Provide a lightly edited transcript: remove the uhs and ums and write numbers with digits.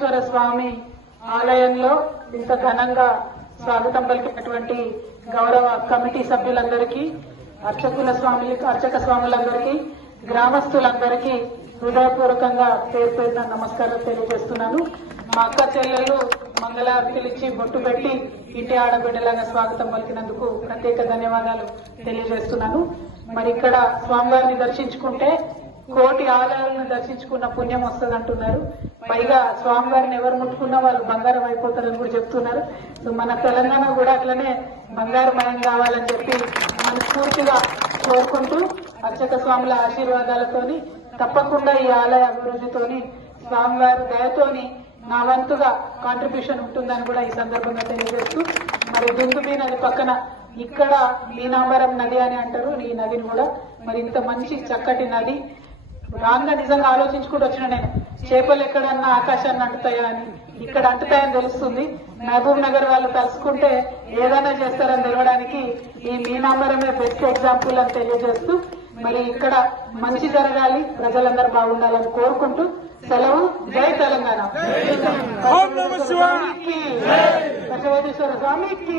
బసవేశ్వర స్వామి ఆలయంలో ఇంత ఘనంగా స్వాగతం పలికినటువంటి గౌరవ కమిటీ సభ్యులందరికీ, అర్చక స్వాములందరికీ, గ్రామస్తులందరికీ హృదయపూర్వకంగా పేరు పేరున నమస్కారం తెలియజేస్తున్నాను. మా అక్క చెల్లెలు మంగళారతులు ఇచ్చి బొట్టు పెట్టి ఇంటి ఆడబిడ్డలాగా స్వాగతం పలికినందుకు ప్రత్యేక ధన్యవాదాలు తెలియజేస్తున్నాను. మరి ఇక్కడ స్వామివారిని దర్శించుకుంటే కోటి ఆలయాలను దర్శించుకున్న పుణ్యం వస్తుంది అంటున్నారు. పైగా స్వామివారిని ఎవరు ముట్టుకున్నా వాళ్ళు బంగారం అయిపోతారని కూడా చెప్తున్నారు. సో మన తెలంగాణ కూడా అట్లనే బంగారమయం కావాలని చెప్పి మనస్ఫూర్తిగా కోరుకుంటూ అర్చక స్వాముల ఆశీర్వాదాలతోని తప్పకుండా ఈ ఆలయ అభివృద్ధితోని స్వామివారి దయతోని నా వంతుగా కాంట్రిబ్యూషన్ ఉంటుందని కూడా ఈ సందర్భంగా తెలియజేస్తూ, మరి దుందుబి నది పక్కన ఇక్కడ మీనాంబరం నది అని అంటారు. ఈ నదిని కూడా మరి ఇంత మంచి చక్కటి నది రాంగా నిజంగా ఆలోచించుకుంటూ వచ్చిన నేను, చేపలు ఎక్కడన్నా ఆకాశాన్ని అంటుతాయా అని, ఇక్కడ అంటుతాయని తెలుస్తుంది. మహబూబ్ నగర్ వాళ్ళు తలుసుకుంటే ఏదైనా చేస్తారని తెలవడానికి ఈ మీనాంబరమే బెస్ట్ ఎగ్జాంపుల్ అని తెలియజేస్తూ, మరి ఇక్కడ మంచి జరగాలి, ప్రజలందరూ బాగుండాలని కోరుకుంటూ సెలవు. జై తెలంగాణ. బసవేశ్వర స్వామికి